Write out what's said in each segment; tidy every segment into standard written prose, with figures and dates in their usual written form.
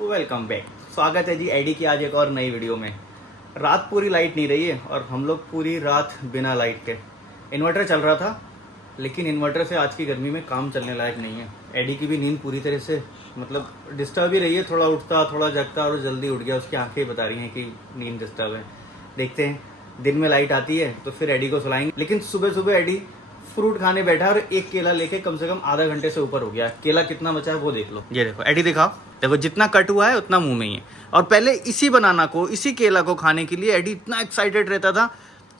Welcome back. स्वागत है जी AD की आज एक और नई वीडियो में। रात पूरी लाइट नहीं रही है और हम लोग पूरी रात बिना लाइट के। इन्वर्टर चल रहा था लेकिन इन्वर्टर से आज की गर्मी में काम चलने लायक नहीं है। एडी की भी नींद पूरी तरह से मतलब डिस्टर्ब ही रही है। थोड़ा उठता थोड़ा जगता और जल्दी उठ गया। उसकी आंखें बता रही हैं कि नींद डिस्टर्ब है। देखते हैं दिन में लाइट आती है तो फिर एडी को सुलाएंगे। लेकिन सुबह सुबह एडी फ्रूट खाने बैठा और एक केला लेके कम से कम आधा घंटे से ऊपर हो गया। केला कितना बचा है वो देख लो। ये देखो एडी दिखाओ। देखो जितना कट हुआ है उतना मुंह में ही है। और पहले इसी बनाना को इसी केला को खाने के लिए एडी इतना एक्साइटेड रहता था।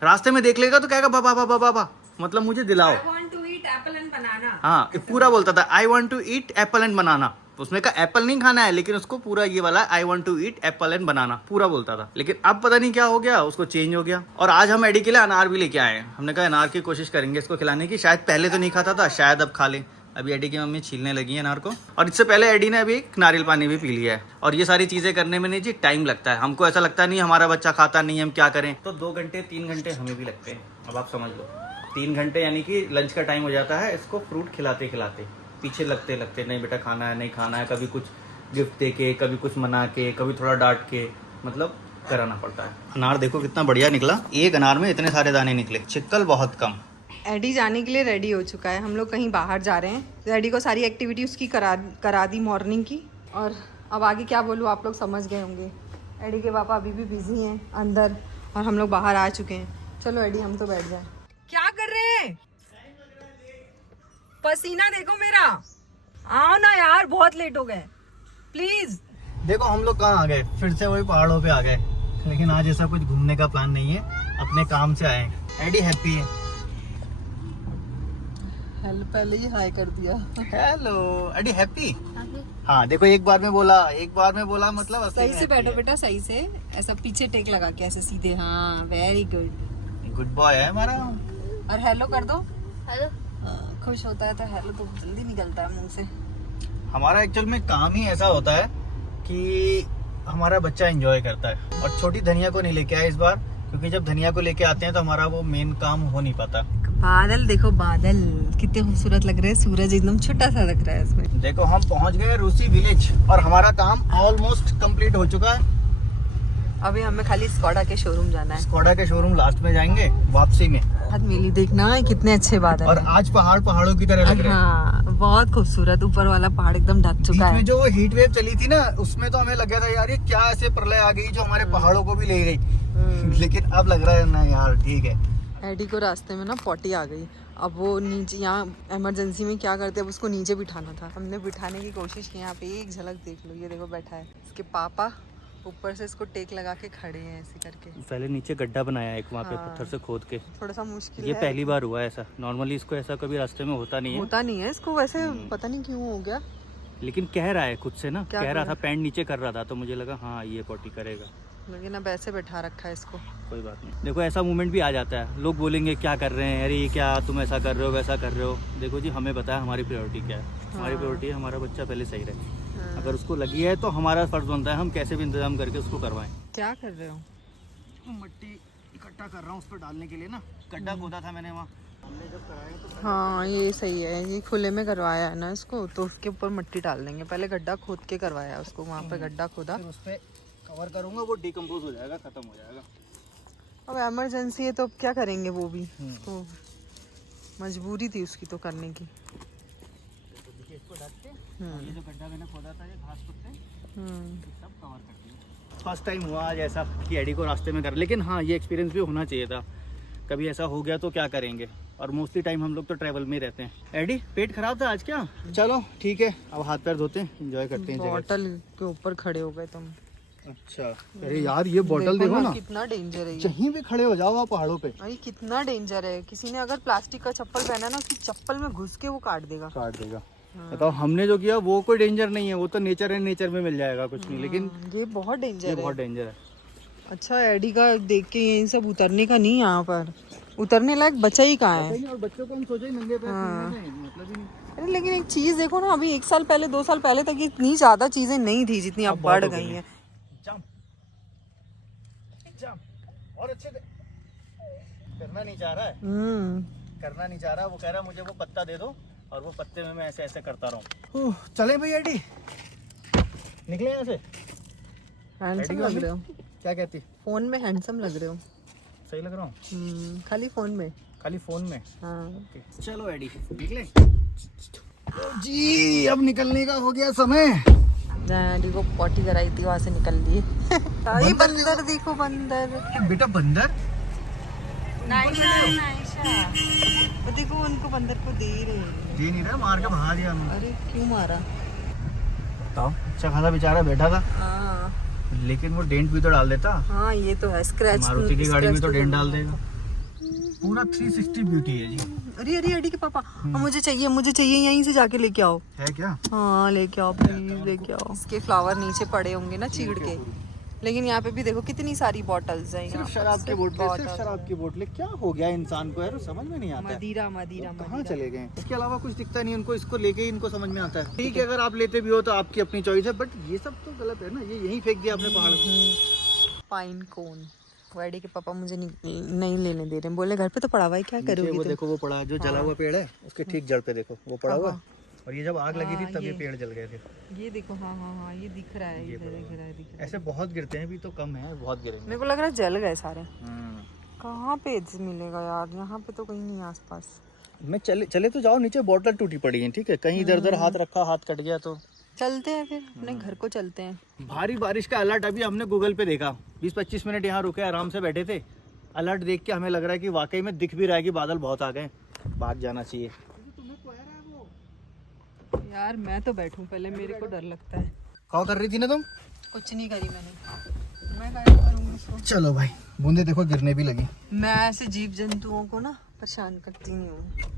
रास्ते में देख लेगा तो कहेगा बाबा बाबा बाबा, मतलब मुझे दिलाओ। I want to eat apple and banana. हाँ पूरा बोलता था I want to eat apple and banana. उसने कहा एप्पल नहीं खाना है लेकिन उसको पूरा ये वाला I want to eat apple and banana पूरा बोलता था। लेकिन अब पता नहीं क्या हो गया, उसको चेंज हो गया। और आज हम एडी के लिए अनार भी लेके आए हैं। हमने कहा अनार की कोशिश करेंगे इसको खिलाने की। शायद पहले तो नहीं खाता था, शायद अब खा ले। अभी एडी की मम्मी छीलने लगी है अनार को। और इससे पहले एडी ने अभी नारियल पानी भी पी लिया है। और ये सारी चीजें करने में नहीं जी टाइम लगता है। हमको ऐसा लगता नहीं हमारा बच्चा खाता नहीं, हम क्या करें। तो 2 घंटे 3 घंटे हमें भी लगते हैं। अब आप समझ लो 3 घंटे यानी कि लंच का टाइम हो जाता है इसको फ्रूट खिलाते खिलाते। पीछे लगते लगते नहीं बेटा खाना है नहीं खाना है। कभी कुछ गिफ्ट दे के, कभी कुछ मना के, कभी थोड़ा डांट के, मतलब कराना पड़ता है। अनार देखो कितना बढ़िया निकला। एक अनार में इतने सारे दाने निकले, छिक्कल बहुत कम। एडी जाने के लिए रेडी हो चुका है। हम लोग कहीं बाहर जा रहे हैं। एडी को सारी एक्टिविटी उसकी करा दी मॉर्निंग की। और अब आगे क्या बोलूँ आप लोग समझ गए होंगे। एडी के पापा अभी भी बिजी हैं अंदर और हम लोग बाहर आ चुके हैं। चलो एडी हम तो बैठ जाए। क्या कर रहे हैं? पसीना देखो मेरा। आओ ना यार, बहुत लेट हो गए प्लीज। देखो हम लोग कहाँ आ गए, फिर से वही पहाड़ों पे आ गए। लेकिन आज ऐसा कुछ घूमने का प्लान नहीं है, अपने काम से आए हैं। एडी हैप्पी है। हेलो पहले ही हाय कर दिया। Hello AD happy. हाँ देखो एक बार में बोला मतलब सही से बैठो बेटा, सही से ऐसा पीछे टेक लगा के ऐसे सीधे। हाँ वेरी गुड, गुड बॉय है हमारा। और हेलो कर दो। हेलो खुश होता है तो हेलो तो जल्दी निकलता है मुंह से। हमारा एक्चुअल में काम ही ऐसा होता है कि हमारा बच्चा एंजॉय करता है। और छोटी धनिया को नहीं लेके आए इस बार, क्योंकि जब धनिया को लेके आते हैं तो हमारा वो मेन काम हो नहीं पाता। बादल देखो, बादल कितने खूबसूरत लग रहे हैं। सूरज एकदम छोटा सा लग रहा है इसमें। देखो हम पहुंच गए रूसी विलेज और हमारा काम ऑलमोस्ट कंप्लीट हो चुका है। अभी हमें खाली स्कॉडा के शोरूम जाना है। स्कॉडा के शोरूम लास्ट में जाएंगे वापसी में। मेली देखना है कितने अच्छे बादल और हैं। आज पहाड़ों की तरह लग रहे हैं। हाँ बहुत खूबसूरत। ऊपर वाला पहाड़ एकदम ढक चुका है। में जो वो हीट वेव चली थी ना, उसमें तो हमें लग गया था यार ये क्या ऐसे प्रलय आ गई जो हमारे पहाड़ों को भी ले गई। लेकिन अब लग रहा है ना यार ठीक है। एडी को रास्ते में ना पॉटी आ गई। अब वो नीचे यहाँ इमरजेंसी में क्या करते हैं, अब उसको नीचे बिठाना था। हमने बिठाने की कोशिश की। यहाँ पे एक झलक देख लो, ये देखो बैठा है। इसके पापा ऊपर से इसको टेक लगा के खड़े हैं ऐसे करके। पहले नीचे गड्ढा बनाया एक वहाँ पे हाँ। पत्थर से खोद के। थोड़ा सा मुश्किल ये है। पहली बार हुआ है ऐसा। नॉर्मली इसको ऐसा कभी रास्ते में होता नहीं है। इसको वैसे पता नहीं क्यों हो गया। लेकिन कह रहा है खुद से ना, क्या कह रहा कर था पैंट नीचे कर रहा था तो मुझे लगा हाँ ये पॉटी करेगा। लेकिन अब ऐसे बैठा रखा है इसको। कोई बात नहीं। देखो ऐसा मूवमेंट भी आ जाता है। लोग बोलेंगे क्या कर रहे हैं, अरे ये क्या तुम ऐसा कर रहे हो वैसा कर रहे हो। देखो जी हमें पता है हमारी प्रायोरिटी क्या है। हमारी प्रायोरिटी है हमारा बच्चा पहले सही रहे। अगर उसको लगी है तो हमारा फर्ज बनता है हम कैसे भी इंतजाम करके उसको करवाएं। क्या कर रहे हो? मिट्टी इकट्ठा कर रहा हूँ उस पर डालने के लिए ना। गड्ढा खोदा था मैंने वहाँ। हमने जब कराया तो हाँ ये सही है। ये खुले में करवाया है ना इसको, तो उसके ऊपर मिट्टी डाल देंगे। पहले गड्ढा खोद के करवाया उसको। वहाँ पे गड्ढा खोदा, फिर उस पर कवर करूँगा, वो डिकम्पोज हो जाएगा, खत्म हो जाएगा। अब इमरजेंसी है तो अब क्या करेंगे वो भी। तो मजबूरी थी उसकी तो करने की। इसको ढक के ये जो गड्ढा मैंने खोदा था, ये घास पत्ते सब कवर कर दिए। फर्स्ट टाइम हुआ आज ऐसा कि एडी को रास्ते में कर। लेकिन हाँ ये एक्सपीरियंस भी होना चाहिए था। कभी ऐसा हो गया तो क्या करेंगे। और मोस्टली टाइम हम लोग तो ट्रैवल में ही रहते हैं। एडी पेट खराब था आज क्या? चलो ठीक है अब हाथ पैर धोते हैं, एंजॉय करते हैं। बॉटल के ऊपर खड़े हो गए तुम। अच्छा अरे यार ये बॉटल देखो ना, कितना डेंजर है ये। कहीं भी खड़े हो जाओ आप पहाड़ों पे। अरे कितना डेंजर है। किसी ने अगर प्लास्टिक का चप्पल पहना ना, उसकी चप्पल में घुस के वो काट देगा। बताओ हमने जो किया वो कोई डेंजर नहीं है। वो तो नेचर है, नेचर में मिल जाएगा कुछ नहीं। लेकिन ये बहुत डेंजर है। बहुत डेंजर है। अच्छा एडी का देख के ये सब उतरने का नहीं। यहाँ पर उतरने लायक बच्चा ही कहाँ है। और बच्चों को हम सोचे नंगे पैर मतलब ही नहीं। अरे लेकिन एक चीज देखो ना, अभी 1 साल पहले 2 साल पहले तक इतनी ज्यादा चीजें नहीं थी जितनी अब बढ़ गई हैं। जंप और अच्छे करना नहीं चाह रहा है। करना नहीं चाह रहा। वो कह रहा मुझे वो पत्ता दे दो और वो पत्ते में मैं ऐसे ऐसे करता रहूं। चले भैया एडी। निकले यहाँ से। हैंडसम लग रहे हो। क्या कहती? फोन में हैंडसम लग रहे हो। सही लग रहा हूँ? खाली फोन में। खाली फोन में। हाँ। चलो एडी निकले जी। अब निकलने का हो गया समय। डैडी को पॉटी कराई थी, वहाँ से निकल लिए। ये बंदर देखो, बंदर। बेटा बंदर। वो देखो उनको बंदर को दे रहे हैं। दे नहीं रहा, मार के भगा दिया हमने। अरे क्यों मारा? बताओ, अच्छा खासा बेचारा बैठा था। हाँ लेकिन वो डेंट भी तो डाल देता। हाँ, ये तो है। स्क्रैच मारुति की गाड़ी में तो डेंट डाल देगा। पूरा 360 ब्यूटी है जी। अरे अरे अरे के पापा, मुझे चाहिए यहीं से जाके लेके आओ। है क्या? हाँ लेके आओ प्लीज, लेके आओ। इसके फ्लावर नीचे पड़े होंगे ना चीड़ के, लेकिन यहाँ पे भी देखो कितनी सारी बॉटल्स हैं। सिर्फ शराब की बोतलें, सिर्फ शराब की बोतलें। क्या हो गया इंसान को यार, समझ में नहीं आता है। मदिरा मदिरा कहाँ चले गए? इसके अलावा कुछ दिखता नहीं उनको, इसको लेके ही इनको समझ में आता है। ठीक है, अगर आप लेते भी हो तो आपकी अपनी चॉइस है, बट ये सब तो गलत है ना। ये यहीं फेंक दिया आपने पहाड़ में। पाइन कोन। वैडी के पापा मुझे नहीं लेने दे रहे, बोले घर पे तो पड़ा हुआ है, क्या करोगी? वो देखो वो पड़ा, जो जला हुआ पेड़ है उसके ठीक जड़ पे देखो वो पड़ा हुआ। और ये जब आग लगी थी तब ये पेड़ जल गए थे। ये देखो, हाँ हाँ हाँ, ये दिख रहा है, इधर दिख रहा है। ऐसे बहुत गिरते हैं, अभी तो कम है, बहुत गिरेंगे। मेरे को लग रहा है जल गए सारे। कहाँ पे मिलेगा यार, यहाँ पे तो कहीं नहीं आसपास। मैं चले तो जाओ, नीचे बोतल टूटी पड़ी है। ठीक है, कहीं इधर उधर हाथ रखा, हाथ कट गया तो चलते हैं फिर अपने घर को चलते हैं। भारी बारिश का अलर्ट अभी हमने गूगल पे देखा। 20-25 मिनट यहाँ रुके, आराम से बैठे थे। अलर्ट देख के हमें लग रहा है कि वाकई में दिख भी रहा है कि बादल बहुत आ गए, भाग जाना चाहिए। यार मैं तो बैठूं पहले, मेरे को डर लगता है। क्या कर रही थी ना तुम? कुछ नहीं करी मैंने, मैं क्या करूंगी इसको। चलो भाई, बूंदे देखो गिरने भी लगी। मैं ऐसे जीव जंतुओं को ना परेशान करती नहीं हूँ।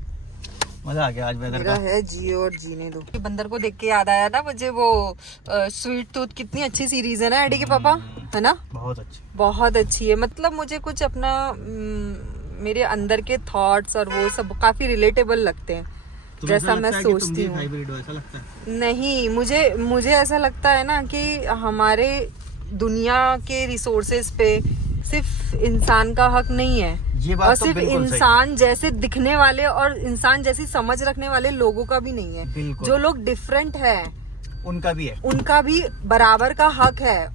मजा आ गया आज वेदर का। है जियो और जीने दो। ये बंदर को देख के याद आया ना मुझे वो स्वीट टूथ, कितनी अच्छी सीरीज है ना एडी के पापा, है ना? बहुत अच्छी, बहुत अच्छी है। मतलब मुझे कुछ अपना मेरे अंदर के थॉट्स और वो सब काफी रिलेटेबल लगते हैं, जैसा मैं सोचती हूँ। ऐसा लगता है? नहीं, मुझे ऐसा लगता है ना कि हमारे दुनिया के रिसोर्सेज पे सिर्फ इंसान का हक नहीं है, ये बात और तो सिर्फ इंसान जैसे दिखने वाले और इंसान जैसी समझ रखने वाले लोगों का भी नहीं है। जो लोग डिफरेंट है उनका भी है, उनका भी बराबर का हक है।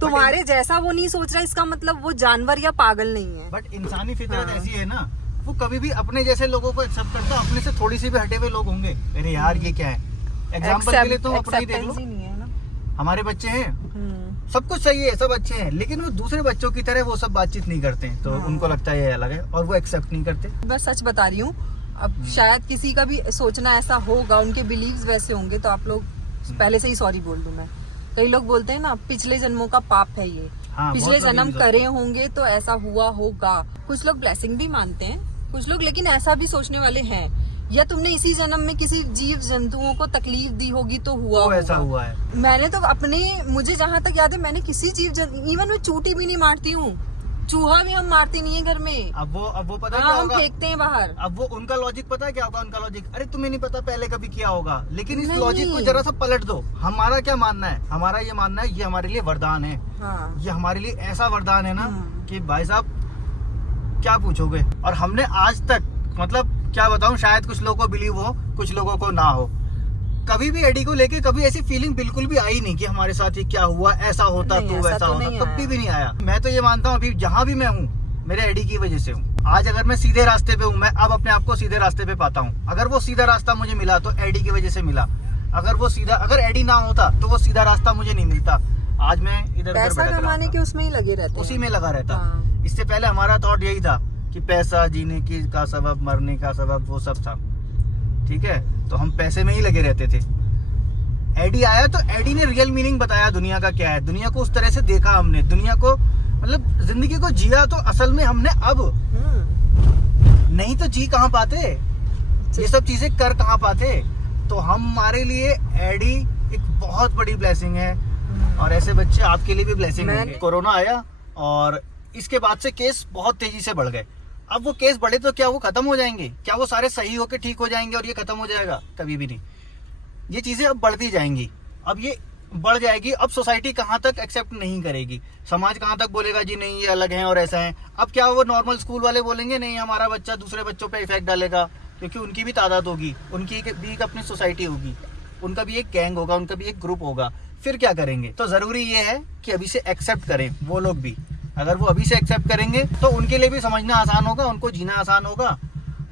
तुम्हारे जैसा वो नहीं सोच रहा, इसका मतलब वो जानवर या पागल नहीं है। बट इंसानी फितरत ऐसी है ना, वो कभी भी अपने जैसे लोगों को एक्सेप्ट करता है। अपने से थोड़ी सी भी हटे हुए लोग होंगे, अरे यार ये क्या है। एग्जाम्पल के लिए तो अपना ही देख लो, हमारे बच्चे हैं, सब कुछ सही है, सब अच्छे हैं, लेकिन वो दूसरे बच्चों की तरह वो सब बातचीत नहीं करते हैं, तो उनको लगता है ये अलग है और वो एक्सेप्ट नहीं करते। मैं सच बता रही हूँ, अब शायद किसी का भी सोचना ऐसा होगा, उनके बिलीव्स वैसे होंगे, तो आप लोग पहले से ही सॉरी बोल दूं मैं। कई लोग बोलते हैं ना पिछले जन्मों का पाप है ये, पिछले जन्म करे होंगे तो ऐसा हुआ होगा। कुछ लोग ब्लेसिंग भी मानते हैं, कुछ लोग लेकिन ऐसा भी सोचने वाले हैं, या तुमने इसी जन्म में किसी जीव जंतुओं को तकलीफ दी होगी तो हुआ तो ऐसा हुआ है। मैंने तो मुझे जहाँ तक याद है, मैंने किसी जीव इवन मैं चूटी भी नहीं मारती हूँ, चूहा भी हम मारते नहीं है घर में। अब वो पता है हाँ, क्या हम होगा? फेंकते हैं बाहर। अब वो उनका लॉजिक पता है क्या होगा? उनका लॉजिक, अरे तुम्हें नहीं पता पहले कभी किया होगा, लेकिन इस नहीं। लॉजिक को जरा सा पलट दो। हमारा क्या मानना है? हमारा ये मानना है ये हमारे लिए वरदान है। हाँ। ये हमारे लिए ऐसा वरदान है ना कि भाई साहब क्या पूछोगे। और हमने आज तक, मतलब क्या बताऊं, शायद कुछ लोगों को बिलीव हो, कुछ लोगों को ना हो, कभी भी एडी को लेके कभी ऐसी फीलिंग बिल्कुल भी आई नहीं कि हमारे साथ ही क्या हुआ, ऐसा होता तो वैसा होता, कभी भी नहीं आया। मैं तो ये मानता हूँ अभी जहाँ भी मैं हूँ मेरे एडी की वजह से हूँ। आज अगर मैं सीधे रास्ते पे हूँ, मैं अब अपने आप को सीधे रास्ते पे पाता हूँ। अगर वो सीधा रास्ता मुझे मिला तो एडी की वजह से मिला। अगर एडी ना होता तो वो सीधा रास्ता मुझे नहीं मिलता। आज मैं इधर पैसा कमाने के उसमें ही लगे रहते, उसी में लगा रहता। हाँ। इससे पहले हमारा थॉट यही था कि पैसा जीने की का सबब, मरने का सबब, वो सब था। ठीक है, तो हम पैसे में ही लगे रहते थे। एडी आया तो एडी ने रियल मीनिंग बताया दुनिया का क्या है। दुनिया को उस तरह से देखा हमने, दुनिया को मतलब जिंदगी को जिया तो असल में हमने अब। नहीं तो जी कहाँ पाते, ये सब चीजें कर कहाँ पाते। तो हमारे लिए एडी एक बहुत बड़ी ब्लेसिंग है, और ऐसे बच्चे आपके लिए भी ब्लेसिंग होंगे। कोरोना आया और इसके बाद से केस बहुत तेजी से बढ़ गए। अब वो केस बढ़े तो क्या वो खत्म हो जाएंगे? क्या वो सारे सही होके ठीक हो जाएंगे और ये खत्म हो जाएगा? कभी भी नहीं। ये चीजें अब बढ़ती जाएंगी, अब ये बढ़ जाएगी। अब सोसाइटी कहाँ तक एक्सेप्ट नहीं करेगी, समाज कहाँ तक बोलेगा जी नहीं ये अलग है और ऐसा है। अब क्या वो नॉर्मल स्कूल वाले बोलेंगे नहीं हमारा बच्चा दूसरे बच्चों पे इफेक्ट डालेगा, क्योंकि उनकी भी तादाद होगी, उनकी भी एक अपनी सोसाइटी होगी। उनका भी एक गैंग होगा, उनका भी एक ग्रुप होगा, फिर क्या करेंगे? तो जरूरी ये है कि अभी से एक्सेप्ट करें वो लोग भी। अगर वो अभी से एक्सेप्ट करेंगे तो उनके लिए भी समझना आसान होगा, उनको जीना आसान होगा,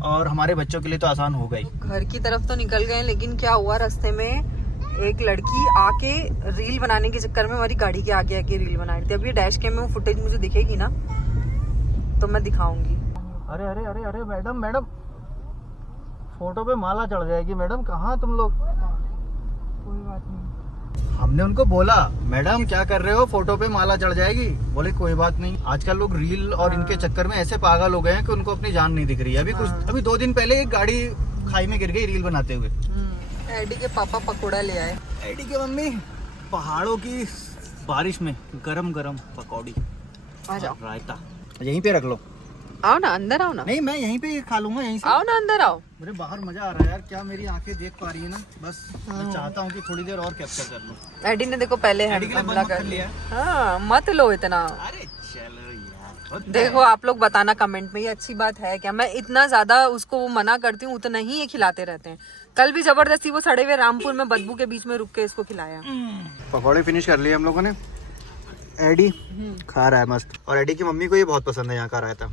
और हमारे बच्चों के लिए तो आसान होगा ही। घर की तरफ तो निकल गए, लेकिन क्या हुआ रास्ते में एक लड़की आके रील बनाने के चक्कर में हमारी गाड़ी के आगे आके रील बना रही थी। अब ये डैश कैम में वो फुटेज मुझे दिखेगी ना तो मैं दिखाऊंगी। अरे अरे अरे अरे मैडम मैडम, फोटो पे माला चढ़ जाएगी मैडम, कहाँ तुम लोग? कोई बात नहीं। हमने उनको बोला मैडम क्या कर रहे हो, फोटो पे माला चढ़ जाएगी। बोले कोई बात नहीं। आजकल लोग रील और इनके चक्कर में ऐसे पागल हो गए हैं कि उनको अपनी जान नहीं दिख रही है। अभी 2 दिन पहले एक गाड़ी खाई में गिर गई रील बनाते हुए। एडी के पापा पकोड़ा ले आए। एडी के मम्मी पहाड़ों की बारिश में गरम गरम पकौड़ी, आ जाओ, रायता यहीं पे रख लो। आओ ना, अंदर आओ ना। नहीं मैं यहीं पे खा लूंगा, यहीं से। आओ ना, अंदर आओ। मुझे बाहर मजा आ रहा है यार, क्या मेरी आंखें देख पा रही है ना, बस मैं चाहता हूँ कि थोड़ी देर और कैप्चर कर लूं। एडी ने देखो पहले एडी के लिए हमला बंद कर मत लिया। हाँ, मत लो इतना। अरे चलो यार, देखो आप लोग बताना कमेंट में, ये अच्छी बात है क्या? मैं इतना ज्यादा उसको वो मना करती हूँ उतना ही ये खिलाते रहते हैं। कल भी जबरदस्ती वो सड़े हुए रामपुर में बदबू के बीच में रुक के इसको खिलाया। पकौड़े फिनिश कर लिए हम लोगों ने। एडी खा रहा है मस्त, और एडी की मम्मी को ये बहुत पसंद है यहाँ का रायता।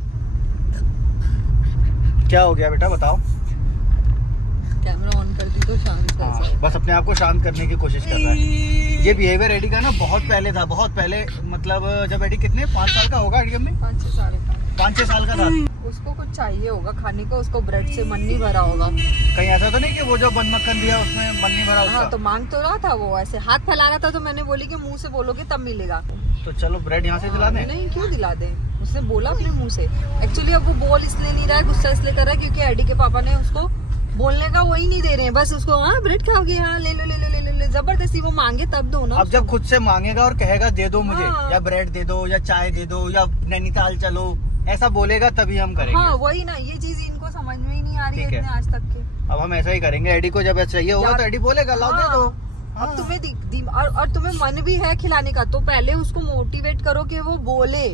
क्या हो गया बेटा बताओ? कैमरा ऑन कर दी तो शांत कर हाँ, बस अपने आप को शांत करने की कोशिश कर रहा है। ये बिहेवियर एडी का ना बहुत पहले था, बहुत पहले, मतलब जब एडी कितने 5 साल का होगा, एडी में 5-6 साल का। 5-6 साल का था। उसको कुछ चाहिए होगा खाने को, उसको ब्रेड से मन नहीं भरा होगा। कहीं ऐसा तो नहीं कि वो जो बन मक्खन दिया उसमें मन नहीं भरा उसका? हाँ, तो मांग तो रहा था वो, ऐसे हाथ फैला रहा था, तो मैंने बोली कि मुंह से बोलोगे तब मिलेगा। तो चलो ब्रेड यहाँ से दिला दें। नहीं, क्यों दिला दे? उसने बोला अपने मुंह से। एक्चुअली अब वो बोल इसलिए नहीं रहा है, गुस्सा इसलिए कर रहा है क्योंकि एडी के पापा ने उसको बोलने का वही नहीं दे रहे हैं। बस उसको हाँ ब्रेड खाओगे, हाँ ले लो ले लो ले लो ले। जबरदस्ती वो मांगे तब दो ना। अब जब खुद से मांगेगा और कहेगा दे दो मुझे, हाँ। या ब्रेड दे दो, या चाय दे दो, या नैनीताल चलो, ऐसा बोलेगा तभी हम करेंगे। हाँ वही ना, ये चीज इनको समझ में ही नहीं आ रही है ठीक है। इतने आज तक के। अब हम ऐसा ही करेंगे। एडी को जब ऐसा चाहिए होगा यार, तो एडी बोलेगा लाओ दे दो। हाँ। अब तुम्हें और तुम्हें मन भी है खिलाने का, तो पहले उसको मोटिवेट करो कि वो बोले,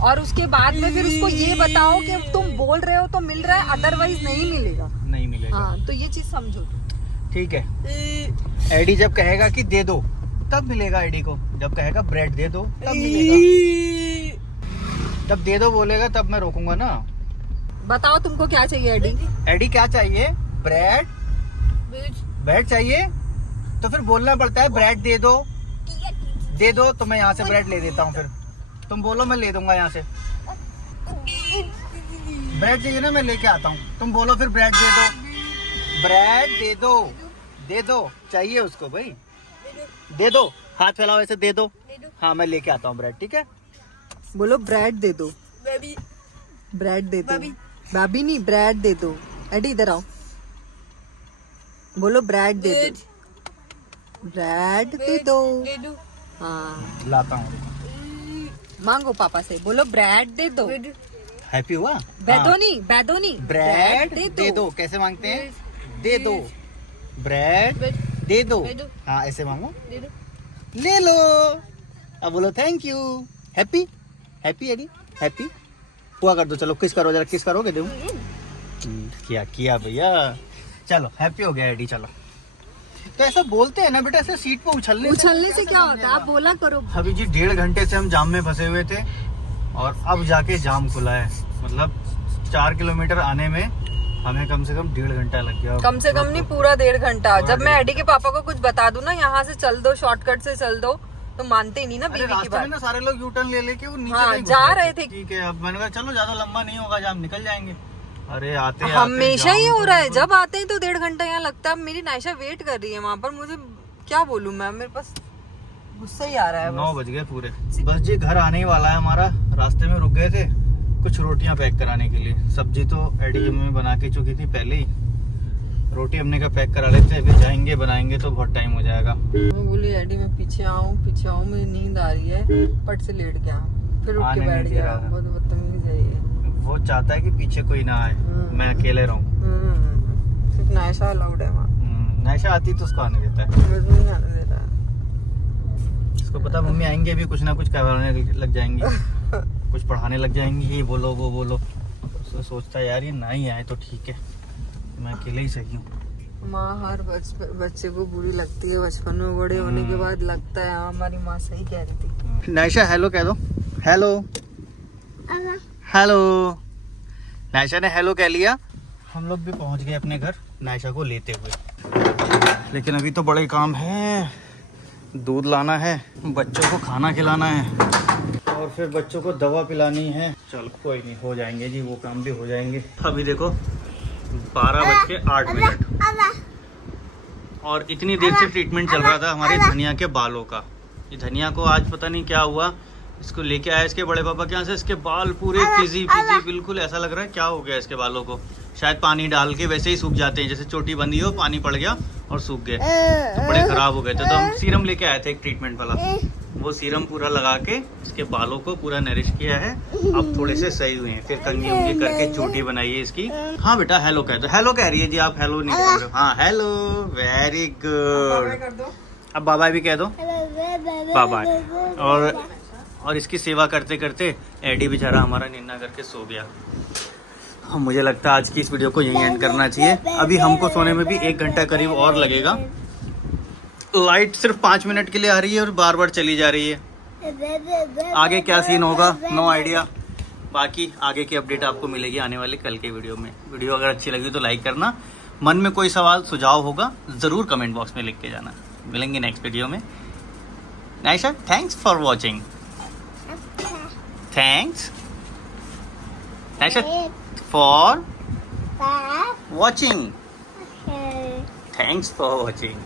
और उसके बाद में फिर उसको ये बताओ कि तुम बोल रहे हो तो मिल रहा है, अदरवाइज नहीं मिलेगा। नहीं मिलेगा। हाँ, तो ये चीज समझो। ठीक है। एडी जब कहेगा कि दे दो तब मिलेगा एडी को, जब कहेगा ब्रेड दे दो तब मिलेगा। जब दे दो बोलेगा तब मैं रोकूंगा ना। बताओ तुमको क्या चाहिए एडी? एडी क्या चाहिए? ब्रेड? ब्रेड चाहिए तो फिर बोलना पड़ता है ब्रेड दे दो, दे दो तो मैं यहाँ से ब्रेड ले देता हूँ। फिर तुम बोलो मैं ले दूंगा यहाँ से। ब्रेड चाहिए ना, मैं लेके आता हूँ। तुम बोलो फिर ब्रेड दे दो, ब्रेड दे दो, दे दो। चाहिए उसको भाई, दे दो। हाथ फैलाओ ऐसे, दे दो। हाँ मैं लेके आता हूँ ब्रेड, ठीक है? बोलो ब्रेड दे दो, ब्रेड दे दो। बाबी नहीं, ब्रेड दे दो। एडी इधर आओ, बोलो ब्रेड दे दो, ब्रेड दे दो। हाँ, लाता हूँ। मांगो पापा से, बोलो ब्रेड दे दो। हैप्पी हुआ? बैदोनी बैदोनी, ब्रेड दे दो। कैसे मांगते हैं? दे दो, ब्रेड दे दो। हाँ ऐसे मांगो, ले लो। अब बोलो थैंक यू। हैप्पी हैप्पी एडी, हैप्पी हुआ कर दो। चलो किस करो जरा, किस करोगे? दो किया भैया। चलो हैप्पी हो गया एडी। चलो तो ऐसा बोलते हैं ना बेटा, ऐसे सीट पे उछलने से क्या होता है? आप बोला करो। अभी जी 1.5 घंटे से हम जाम में फंसे हुए थे, और अब जाके जाम खुला है। मतलब 4 किलोमीटर आने में हमें कम से कम 1.5 घंटा लग गया। कम से कम नहीं, पूरा 1.5 घंटा। जब मैं एडी के पापा को कुछ बता दूं ना, यहाँ से चल दो, शॉर्टकट से चल दो, तो मानते ही नहीं ना बीवी की रास्ते बात। में ना सारे लोग यू टर्न ले लेके वो नीचे हाँ, कहीं जा घुस रहे थे। ठीक है, अब मैंने कहा चलो ज्यादा लंबा नहीं होगा जाम, निकल जाएंगे। अरे आते हमेशा ही हो रहा है, जब आते हैं तो 1.5 घंटा यहाँ लगता है। मेरी नायशा वेट कर रही है वहाँ पर, मुझे क्या बोलूं मैं, मेरे पास गुस्सा ही आ रहा है। 9 बज गए पूरे। बस जी घर आने ही वाला है हमारा। रास्ते में रुक गए थे कुछ रोटियां पैक कराने के लिए। सब्जी तो एडी की मम्मी बना के चुकी थी पहले ही, रोटी हमने का पैक करा लेते हैं। अभी जाएंगे बनाएंगे तो बहुत टाइम हो जाएगा। मैं बोली एडी मैं पीछे आऊँ, मुझे नींद आ रही है, पट से लेट गया, फिर उठ के बैठ गया। बहुत बदतमीज है ये। वो चाहता है कि पीछे कोई ना आए, मैं अकेले रहूं। सिर्फ नायशा अलाउड है वहाँ। नायशा आती तो उसको आने देता है, मुझे नहीं आने दे रहा है। उसको पता मम्मी आएंगे भी कुछ ना कुछ करवाने लग जाएंगी, कुछ पढ़ाने लग जाएंगी, ये बोलो वो बोलो। तो सोचता है यार ये ना ही आए तो ठीक है, मैं अकेले ही सही हूँ। माँ हर बच्चे को बुरी लगती है बचपन में, बड़े होने के बाद लगता है हाँ हमारी माँ सही कह रही थी। नायशा हेलो कह दो। Hello hello. नायशा ने हेलो कह लिया। हम लोग भी पहुंच गए अपने घर नायशा को लेते हुए, लेकिन अभी तो बड़े काम है। दूध लाना है, बच्चों को खाना खिलाना है और फिर बच्चों को दवा पिलानी है। चल कोई नहीं, हो जाएंगे जी, वो काम भी हो जाएंगे। अभी देखो 12:08 और इतनी देर से ट्रीटमेंट चल रहा था हमारे धनिया के बालों का। ये धनिया को आज पता नहीं क्या हुआ, इसको लेके आया इसके बड़े पापा के यहाँ से, इसके बाल पूरे फिजी बिल्कुल ऐसा लग रहा है क्या हो गया इसके बालों को। शायद पानी डाल के वैसे ही सूख जाते हैं, जैसे चोटी बंधी हो, पानी पड़ गया और सूख गए, तो बड़े खराब हो गए थे। तो हम सीरम लेके आए थे एक ट्रीटमेंट वाला, वो सीरम पूरा लगा के इसके बालों को पूरा नरिश किया है। अब थोड़े से सही हुए हैं, फिर कंघी उंगी करके चोटी बनाई है इसकी। हाँ बेटा हेलो कह दो। हेलो कह रही है जी, आप हेलो नहीं कह रहे हो। हाँ हेलो, वेरी गुड। अब बाबा भी कह दो, बाबा। और इसकी सेवा करते करते एडी बेचारा हमारा निन्ना करके सो गया। मुझे लगता है आज की इस वीडियो को यहीं एंड करना चाहिए। अभी हमको सोने में भी 1 घंटा करीब और लगेगा। लाइट सिर्फ 5 मिनट के लिए आ रही है और बार बार चली जा रही है। आगे क्या सीन होगा नो आइडिया। बाकी आगे की अपडेट आपको मिलेगी आने वाले कल के वीडियो में। वीडियो अगर अच्छी लगी तो लाइक करना। मन में कोई सवाल सुझाव होगा ज़रूर कमेंट बॉक्स में लिख के जाना। मिलेंगे नेक्स्ट वीडियो में। Naisha thanks for watching. Thanks Naisha for watching. Thanks for watching.